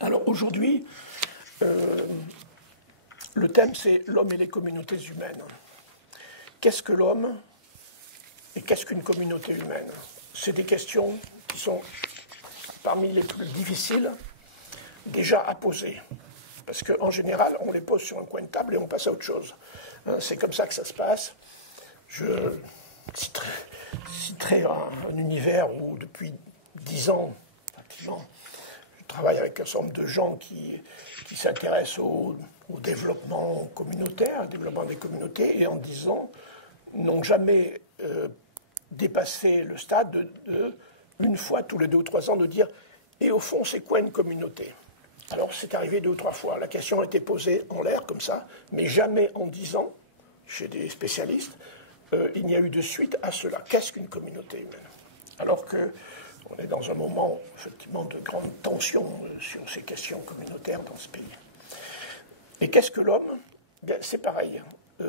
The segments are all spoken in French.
Alors aujourd'hui, le thème c'est l'homme et les communautés humaines. Qu'est-ce que l'homme et qu'est-ce qu'une communauté humaine? C'est des questions qui sont parmi les plus difficiles déjà à poser. Parce qu'en général, on les pose sur un coin de table et on passe à autre chose. C'est comme ça que ça se passe. Je citerai un univers où depuis 10 ans, pratiquement, je travaille avec un certain nombre de gens qui s'intéressent au développement communautaire, au développement des communautés, et en 10 ans, n'ont jamais dépassé le stade de une fois tous les 2 ou 3 ans, de dire « et au fond, c'est quoi une communauté ?» Alors, c'est arrivé 2 ou 3 fois. La question a été posée en l'air, comme ça, mais jamais en 10 ans, chez des spécialistes, il n'y a eu de suite à cela. Qu'est-ce qu'une communauté humaine? Alors qu'on est dans un moment, effectivement, de grande tension sur ces questions communautaires dans ce pays. Et qu'est-ce que l'homme? C'est pareil. Je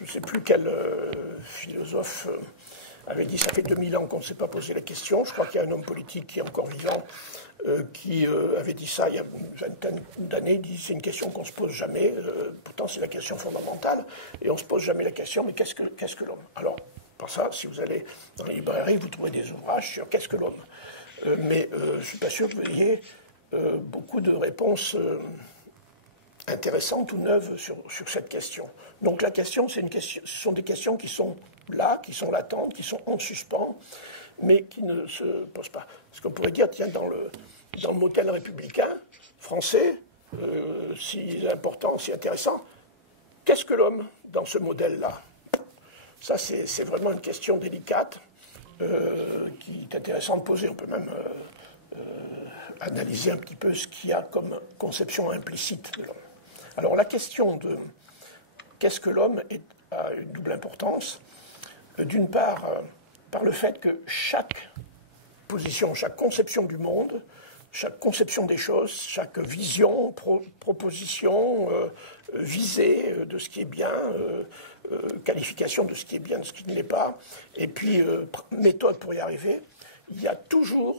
ne sais plus quel philosophe avait dit, ça fait 2000 ans qu'on ne s'est pas posé la question. Je crois qu'il y a un homme politique qui est encore vivant qui avait dit ça il y a une vingtaine d'années. Il dit, c'est une question qu'on ne se pose jamais. Pourtant, c'est la question fondamentale. Et on ne se pose jamais la question, mais qu'est-ce que l'homme? Alors, pour ça, si vous allez dans les librairies, vous trouverez des ouvrages sur qu'est-ce que l'homme. Mais je ne suis pas sûr que vous ayez beaucoup de réponses intéressantes ou neuves sur cette question. Donc la question, ce sont des questions qui sont là, qui sont latentes, qui sont en suspens, mais qui ne se posent pas. Parce qu'on pourrait dire, tiens, dans le modèle républicain français, si important, si intéressant, qu'est-ce que l'homme dans ce modèle-là? Ça, c'est vraiment une question délicate qui est intéressante de poser. On peut même analyser un petit peu ce qu'il y a comme conception implicite de l'homme. Alors la question de qu'est-ce que l'homme a une double importance. D'une part, par le fait que chaque position, chaque conception du monde, chaque conception des choses, chaque vision, proposition, visée de ce qui est bien, qualification de ce qui est bien, de ce qui ne l'est pas, et puis méthode pour y arriver, il y a toujours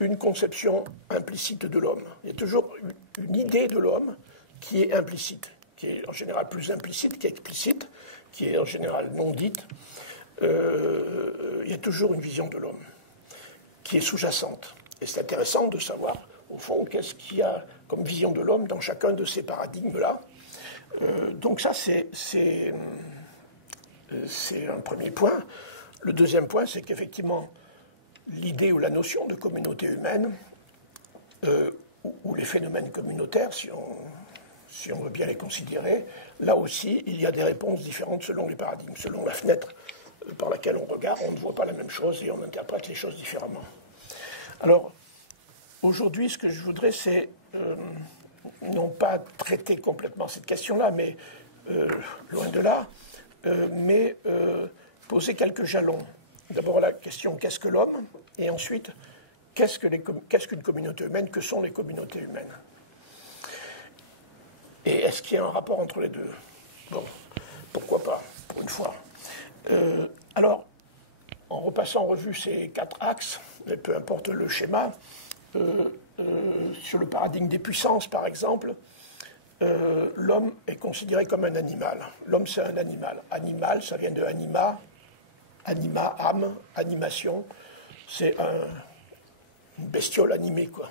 une conception implicite de l'homme. Il y a toujours une idée de l'homme qui est implicite, qui est en général plus implicite qu'explicite, qui est en général non dite. Il y a toujours une vision de l'homme qui est sous-jacente. Et c'est intéressant de savoir, au fond, qu'est-ce qu'il y a comme vision de l'homme dans chacun de ces paradigmes-là. Donc ça, c'est un premier point. Le deuxième point, c'est qu'effectivement, l'idée ou la notion de communauté humaine, ou les phénomènes communautaires, si on veut bien les considérer, là aussi, il y a des réponses différentes selon les paradigmes. Selon la fenêtre par laquelle on regarde, on ne voit pas la même chose et on interprète les choses différemment. Alors, aujourd'hui, ce que je voudrais, c'est non pas traiter complètement cette question-là, mais loin de là, mais poser quelques jalons. D'abord la question « qu'est-ce que l'homme ?» et ensuite « qu'est-ce qu'une communauté humaine ?» Que sont les communautés humaines? Et est-ce qu'il y a un rapport entre les deux? Bon, pourquoi pas, pour une fois. Alors, en repassant en revue ces 4 axes, mais peu importe le schéma, sur le paradigme des puissances, par exemple, l'homme est considéré comme un animal. L'homme, c'est un animal. Animal, ça vient de anima, âme, animation. C'est une bestiole animée, quoi.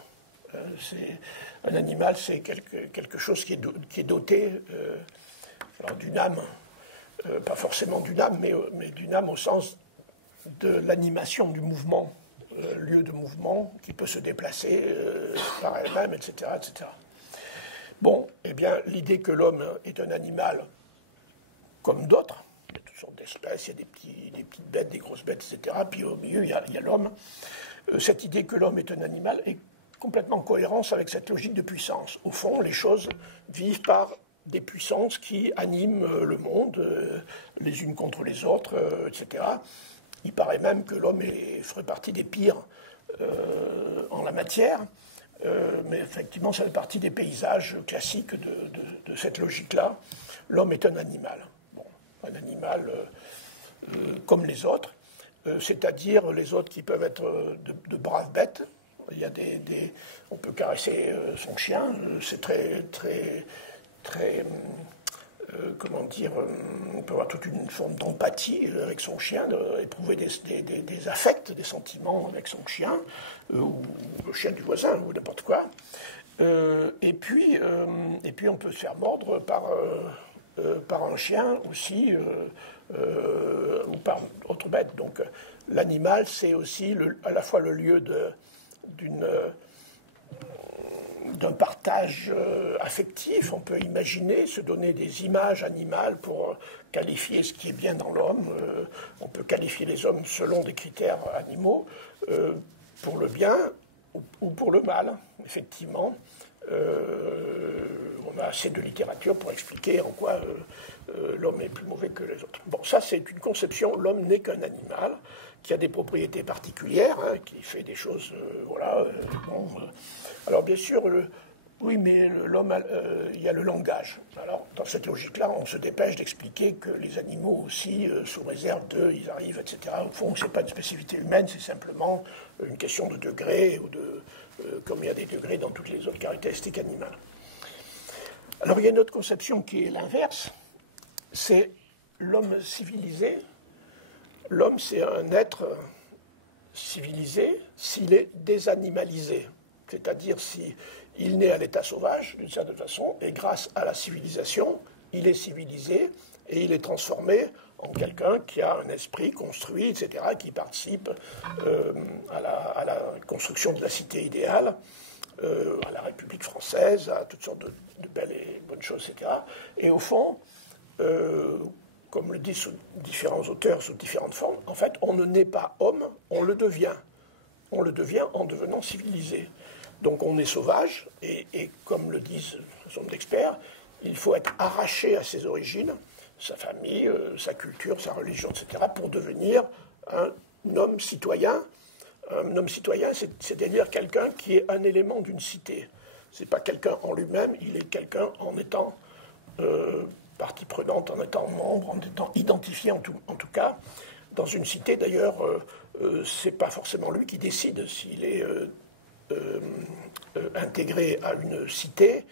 Un animal, c'est quelque chose qui est doté d'une âme, pas forcément d'une âme, mais d'une âme au sens de l'animation du mouvement, lieu de mouvement, qui peut se déplacer par elle-même, etc., etc. Bon, eh bien, l'idée que l'homme est un animal comme d'autres, il y a toutes sortes d'espèces, il y a des petites bêtes, des grosses bêtes, etc., puis au milieu, il y a l'homme. Cette idée que l'homme est un animal est complètement en cohérence avec cette logique de puissance. Au fond, les choses vivent par des puissances qui animent le monde, les unes contre les autres, etc. Il paraît même que l'homme ferait partie des pires en la matière, mais effectivement, ça fait partie des paysages classiques de cette logique-là. L'homme est un animal. Bon, un animal comme les autres, c'est-à-dire les autres qui peuvent être de braves bêtes, Il y a on peut caresser son chien, c'est très comment dire, on peut avoir toute une forme d'empathie avec son chien, éprouver des affects, des sentiments avec son chien, ou le chien du voisin, ou n'importe quoi. Et puis on peut se faire mordre par un chien aussi, ou par autre bête. Donc l'animal, c'est aussi à la fois le lieu d'un partage affectif. On peut imaginer, se donner des images animales pour qualifier ce qui est bien dans l'homme. On peut qualifier les hommes selon des critères animaux, pour le bien ou pour le mal, effectivement. On a assez de littérature pour expliquer en quoi l'homme est plus mauvais que les autres. Bon, ça c'est une conception, l'homme n'est qu'un animal, qui a des propriétés particulières, hein, qui fait des choses, voilà. Bon, alors bien sûr, oui, mais l'homme, il y a le langage. Alors dans cette logique-là, on se dépêche d'expliquer que les animaux aussi, sous réserve d'eux, ils arrivent, etc. Au fond, c'est pas une spécificité humaine, c'est simplement une question de degré, ou comme il y a des degrés dans toutes les autres caractéristiques animales. Alors il y a une autre conception qui est l'inverse, c'est l'homme civilisé. L'homme, c'est un être civilisé s'il est désanimalisé, c'est-à-dire s'il naît à l'état sauvage, d'une certaine façon, et grâce à la civilisation, il est civilisé et il est transformé en quelqu'un qui a un esprit construit, etc., qui participe à la construction de la cité idéale, à la République française, à toutes sortes de belles et bonnes choses, etc. Et au fond, comme le disent différents auteurs sous différentes formes, en fait, on ne naît pas homme, on le devient. On le devient en devenant civilisé. Donc on est sauvage, et comme le disent un certain nombre d'experts, il faut être arraché à ses origines, sa famille, sa culture, sa religion, etc., pour devenir un homme citoyen. Un homme citoyen, c'est-à-dire quelqu'un qui est un élément d'une cité. Ce n'est pas quelqu'un en lui-même, il est quelqu'un en étant partie prenante, en étant membre, en étant identifié en tout cas. Dans une cité, d'ailleurs, ce n'est pas forcément lui qui décide s'il est intégré à une cité.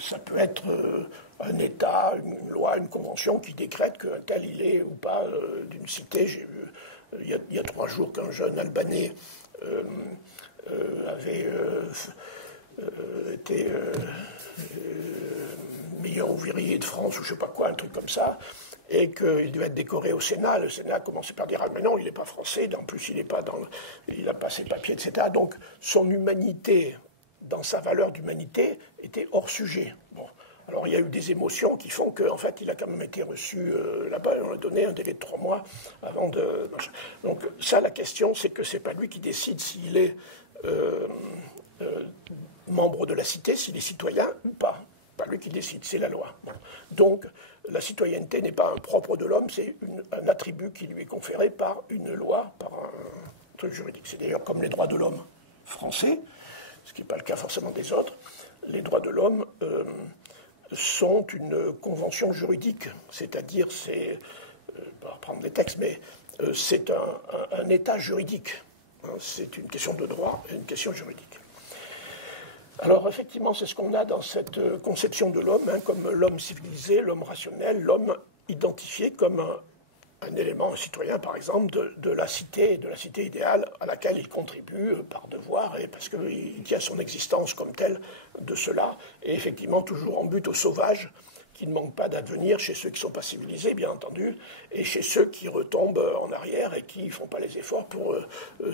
Ça peut être un État, une loi, une convention qui décrète qu'un tel il est ou pas d'une cité. J'ai vu il y a 3 jours qu'un jeune Albanais avait été meilleur ouvrier de France ou je ne sais pas quoi, un truc comme ça, et qu'il devait être décoré au Sénat. Le Sénat a commencé par dire « Ah mais non, il n'est pas français, en plus il n'a pas ses papiers, etc. » Donc son humanité, dans sa valeur d'humanité, était hors sujet. Bon. Alors il y a eu des émotions qui font qu'en fait il a quand même été reçu là-bas, et on lui a donné un délai de 3 mois avant de... Donc ça, la question, c'est que ce n'est pas lui qui décide s'il est membre de la cité, s'il est citoyen ou pas. Pas lui qui décide, c'est la loi. Bon. Donc la citoyenneté n'est pas un propre de l'homme, c'est un attribut qui lui est conféré par une loi, par un truc juridique. C'est d'ailleurs comme les droits de l'homme français, ce qui n'est pas le cas forcément des autres. Les droits de l'homme sont une convention juridique, c'est-à-dire, c'est, on va reprendre des textes, mais c'est un état juridique. Hein, c'est une question de droit et une question juridique. Alors effectivement, c'est ce qu'on a dans cette conception de l'homme, hein, comme l'homme civilisé, l'homme rationnel, l'homme identifié comme un élément, un citoyen par exemple, de la cité idéale à laquelle il contribue par devoir et parce qu'il tient son existence comme telle de cela, et effectivement toujours en but au sauvage, qui ne manque pas d'advenir chez ceux qui ne sont pas civilisés, bien entendu, et chez ceux qui retombent en arrière et qui ne font pas les efforts pour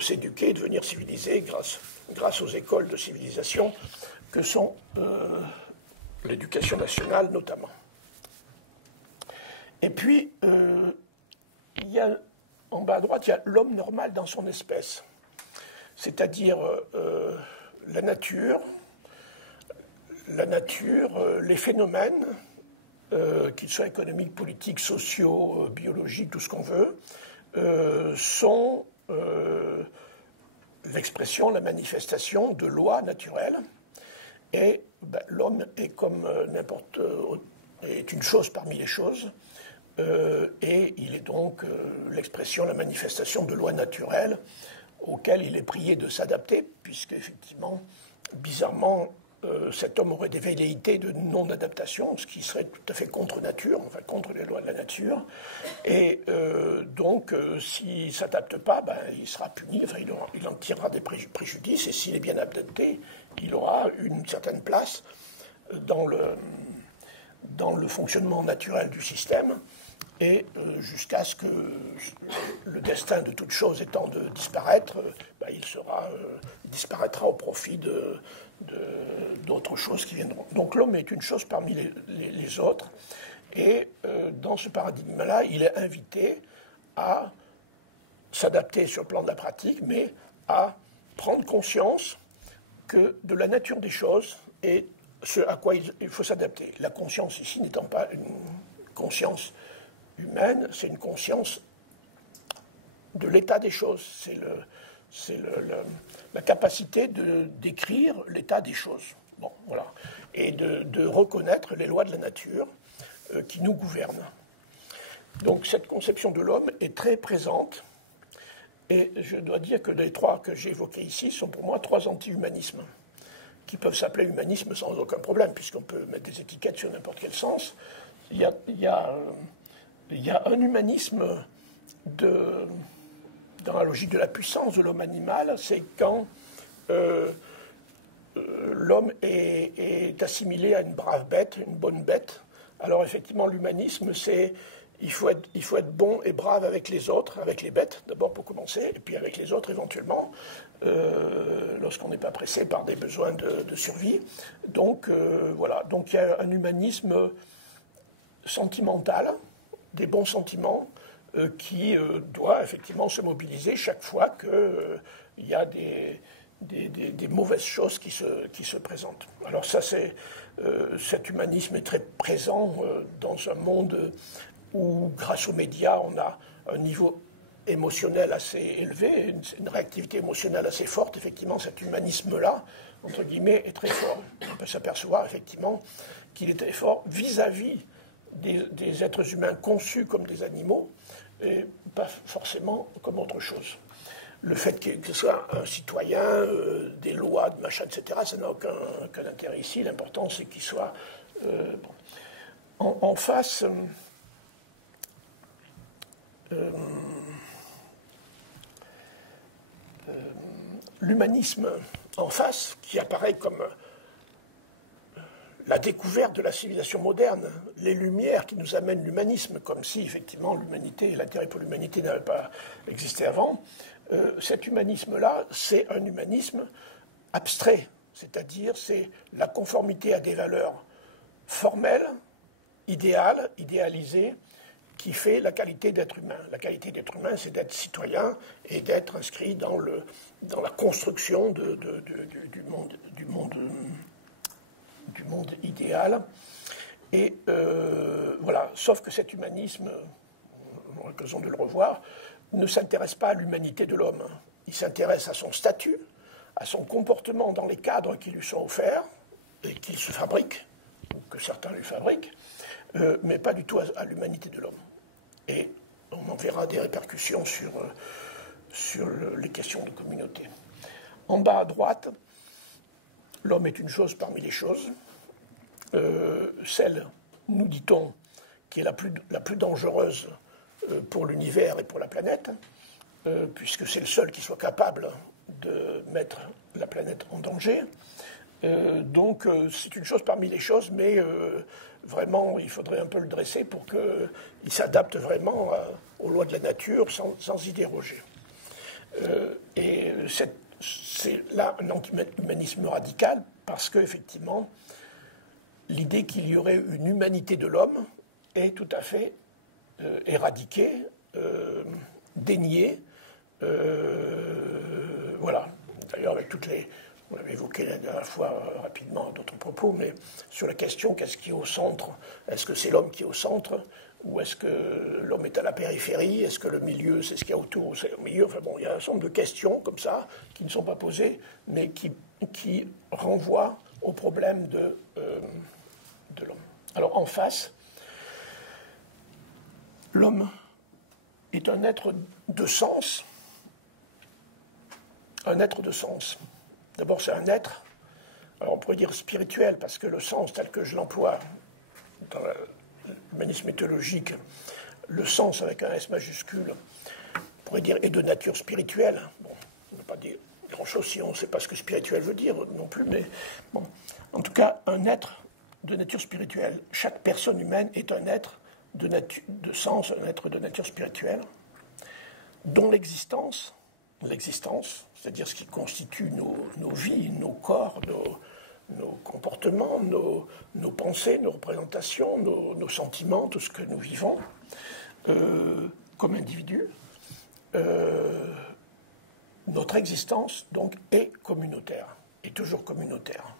s'éduquer et devenir civilisés grâce aux écoles de civilisation que sont l'éducation nationale notamment. Et puis, il y a, en bas à droite, il y a l'homme normal dans son espèce, c'est-à-dire la nature, les phénomènes, qu'ils soient économiques, politiques, sociaux, biologiques, tout ce qu'on veut, sont l'expression, la manifestation de lois naturelles. Et l'homme est comme est une chose parmi les choses, et il est donc l'expression, la manifestation de lois naturelles auxquelles il est prié de s'adapter, puisque effectivement, bizarrement, cet homme aurait des velléités de non-adaptation, ce qui serait tout à fait contre nature, enfin contre les lois de la nature. Et donc, s'il ne s'adapte pas, ben, il sera puni, enfin, il en tirera des préjudices, et s'il est bien adapté, il aura une certaine place dans le fonctionnement naturel du système, et jusqu'à ce que le destin de toute chose étant de disparaître, ben, il disparaîtra au profit d'autres choses qui viendront. Donc l'homme est une chose parmi les autres, et dans ce paradigme-là, il est invité à s'adapter sur le plan de la pratique, mais à prendre conscience de la nature des choses et ce à quoi il faut s'adapter. La conscience ici n'étant pas une conscience humaine, c'est une conscience de l'état des choses. C'est la capacité de décrire l'état des choses. Bon, voilà. Et de reconnaître les lois de la nature qui nous gouvernent. Donc cette conception de l'homme est très présente. Et je dois dire que les trois que j'ai évoqués ici sont pour moi trois anti-humanismes, qui peuvent s'appeler humanisme sans aucun problème, puisqu'on peut mettre des étiquettes sur n'importe quel sens. Il y a un humanisme dans la logique de la puissance de l'homme animal, c'est quand l'homme est assimilé à une brave bête, une bonne bête. Alors effectivement, l'humanisme, c'est il faut être bon et brave avec les autres, avec les bêtes, d'abord pour commencer, et puis avec les autres éventuellement, lorsqu'on n'est pas pressé par des besoins de survie. Donc voilà, donc il y a un humanisme sentimental, des bons sentiments, qui doit effectivement se mobiliser chaque fois qu'il y a des mauvaises choses qui se présentent. Alors ça, cet humanisme est très présent dans un monde où, grâce aux médias, on a un niveau émotionnel assez élevé, une réactivité émotionnelle assez forte. Effectivement, cet humanisme-là, entre guillemets, est très fort. On peut s'apercevoir, effectivement, qu'il est très fort vis-à-vis des êtres humains conçus comme des animaux, et pas forcément comme autre chose. Le fait que ce soit un citoyen, des lois, de machin, etc., ça n'a aucun intérêt ici. L'important, c'est qu'il soit... En face... l'humanisme en face, qui apparaît comme la découverte de la civilisation moderne, les lumières qui nous amènent l'humanisme, comme si effectivement l'humanité et l'intérêt pour l'humanité n'avaient pas existé avant, cet humanisme-là, c'est un humanisme abstrait, c'est-à-dire c'est la conformité à des valeurs formelles, idéales, idéalisées, qui fait la qualité d'être humain. La qualité d'être humain, c'est d'être citoyen et d'être inscrit dans la construction du monde idéal. Et voilà, sauf que cet humanisme, on a l'occasion de le revoir, ne s'intéresse pas à l'humanité de l'homme. Il s'intéresse à son statut, à son comportement dans les cadres qui lui sont offerts et qu'il se fabrique, ou que certains lui fabriquent, mais pas du tout à l'humanité de l'homme. Et on en verra des répercussions sur les questions de communauté. En bas à droite, l'homme est une chose parmi les choses, celle, nous dit-on, qui est la plus dangereuse pour l'univers et pour la planète, puisque c'est le seul qui soit capable de mettre la planète en danger. Donc c'est une chose parmi les choses, mais vraiment il faudrait un peu le dresser pour qu'il s'adapte vraiment aux lois de la nature sans y déroger. Et c'est là un anti-humanisme radical, parce qu'effectivement, l'idée qu'il y aurait une humanité de l'homme est tout à fait éradiquée, déniée. Voilà. D'ailleurs, avec toutes les... On l'avait évoqué la dernière fois rapidement à d'autres propos, mais sur la question, qu'est-ce qui est au centre? Est-ce que c'est l'homme qui est au centre? Ou est-ce que l'homme est à la périphérie? Est-ce que le milieu, c'est ce qu'il y a autour, ou c'est au milieu? Enfin bon, il y a un certain nombre de questions comme ça, qui ne sont pas posées, mais qui renvoient au problème de l'homme. Alors en face, l'homme est un être de sens. Un être de sens. D'abord, c'est un être, alors on pourrait dire spirituel, parce que le sens tel que je l'emploie dans l'humanisme éthologique, le sens avec un S majuscule, on pourrait dire est de nature spirituelle. Bon, on ne peut pas dire grand-chose si on ne sait pas ce que spirituel veut dire non plus, mais bon, en tout cas, un être de nature spirituelle. Chaque personne humaine est un être de sens, un être de nature spirituelle, dont l'existence, c'est-à-dire ce qui constitue nos vies, nos corps, nos comportements, nos pensées, nos représentations, nos sentiments, tout ce que nous vivons comme individus, notre existence donc est communautaire, est toujours communautaire.